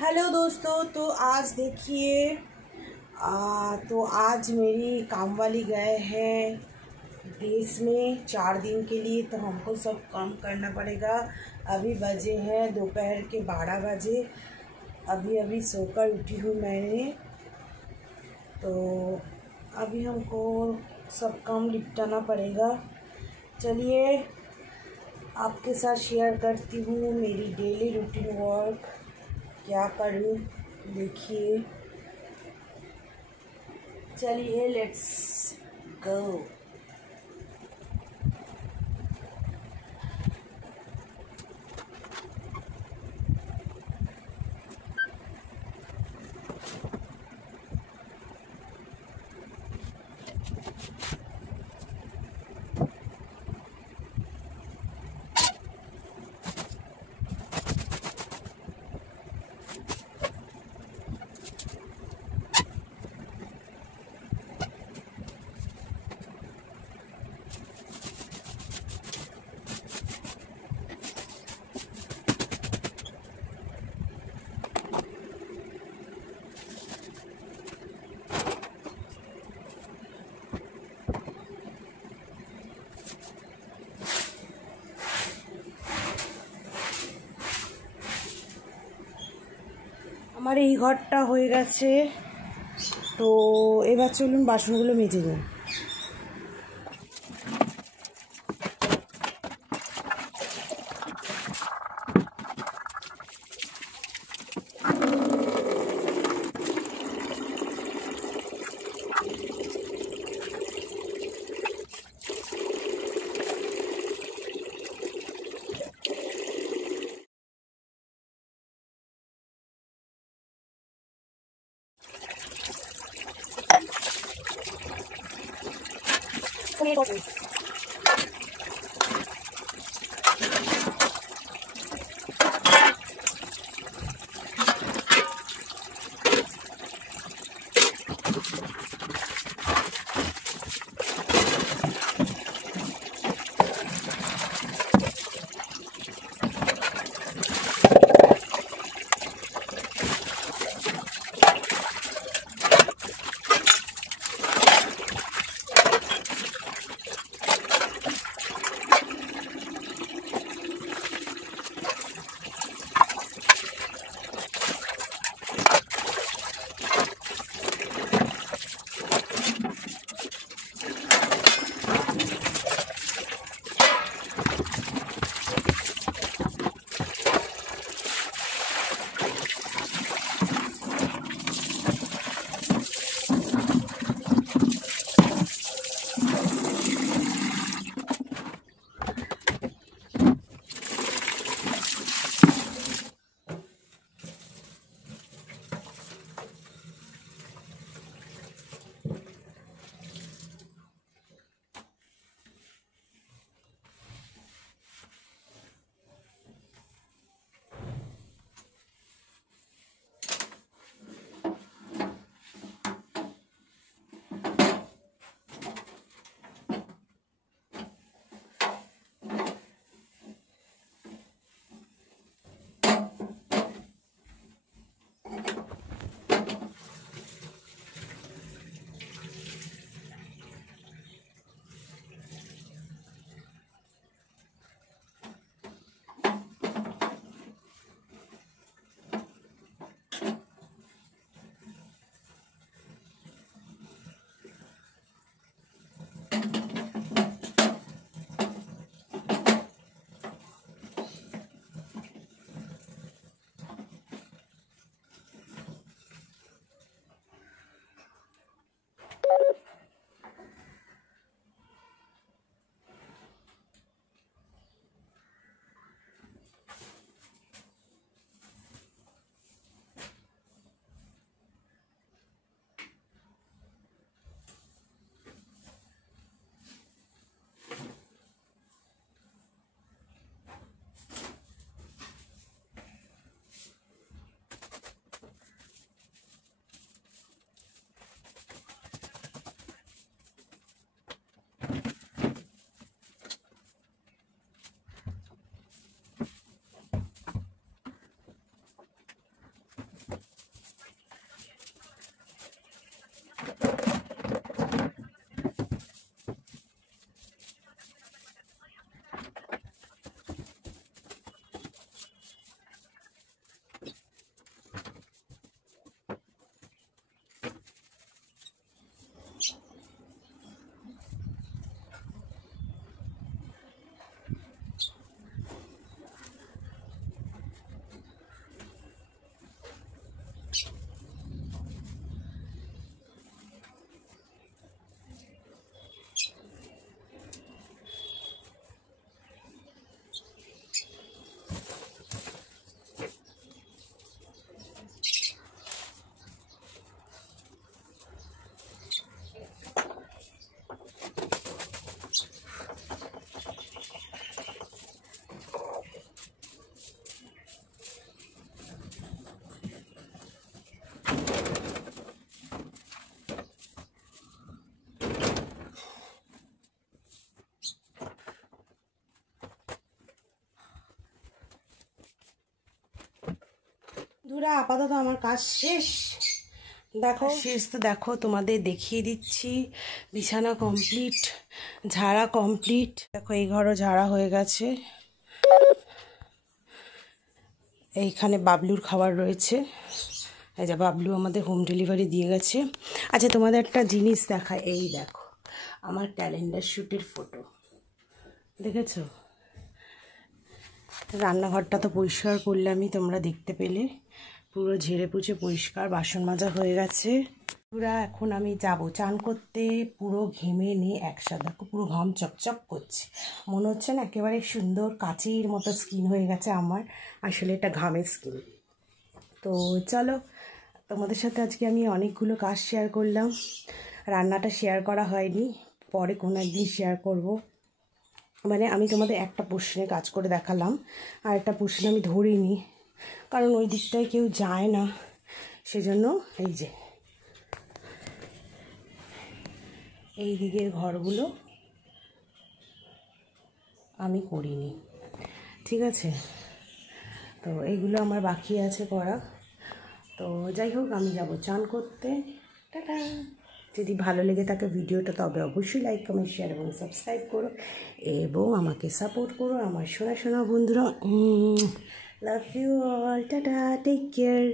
Hello दोस्तों, तो आज देखिए तो आज मेरी काम वाली गए हैं देश में 4 दिन के लिए, तो हमको सब काम करना पड़ेगा। अभी बजे हैं दोपहर के 12 बजे। अभी अभी सोकर उठी हूँ मैंने, तो अभी हमको सब काम निपटाना पड़ेगा। चलिए आपके साथ शेयर करती हूँ मेरी डेली रूटीन वर्क, क्या करूँ देखिए। चलिए लेट्स गो। আমার এই ঘরটা হয়ে গেছে, তো এবার চলুন বাসনগুলো মেজে নিই। বন্ধুরা আপাতত আমার কাজ শেষ, দেখো শেষ তো দেখো, তোমাদের দেখিয়ে দিচ্ছি। বিছানা কমপ্লিট, ঝাড়া কমপ্লিট, দেখো এই ঘরও ঝাড়া হয়ে গেছে। এইখানে বাবলুর খাবার রয়েছে, এই যে বাবলু আমাদের হোম ডেলিভারি দিয়ে গেছে। আচ্ছা তোমাদের একটা জিনিস দেখায়, এই দেখো আমার ক্যালেন্ডার শ্যুটের ফটো, দেখেছো? রান্নাঘরটা তো পরিষ্কার করলামই, তোমরা দেখতে পেলে পুরো ঝেড়ে পুছে পরিষ্কার, বাসন মাজা হয়ে গেছে পুরা। এখন আমি যাব চান করতে, পুরো ঘেমে নিয়ে একসাথে, দেখো পুরো ঘাম চকচক করছে, মনে হচ্ছে না একেবারে সুন্দর কাঁচির মতো স্কিন হয়ে গেছে আমার, আসলে এটা ঘামের স্কিন। তো চলো, তোমাদের সাথে আজকে আমি অনেকগুলো কাজ শেয়ার করলাম, রান্নাটা শেয়ার করা হয়নি, পরে কোনো একদিন শেয়ার করব। মানে আমি তোমাদের একটা পোর্শনে কাজ করে দেখালাম, আর একটা পোর্শনে আমি ধরিনি, কারণ ওই দিকটায় কেউ যায় না, সেজন্য এই যে এই দিকের ঘরগুলো আমি করিনি, ঠিক আছে? তো এইগুলো আমার বাকি আছে করা। তো যাই হোক, আমি যাব চান করতে, টাটা। যদি ভালো লেগে থাকে ভিডিওটা, তবে অবশ্যই লাইক কমেন্ট শেয়ার এবং সাবস্ক্রাইব করো, এবং আমাকে সাপোর্ট করো আমার সোনা সোনা বন্ধুরা। Love you all, tata, take care.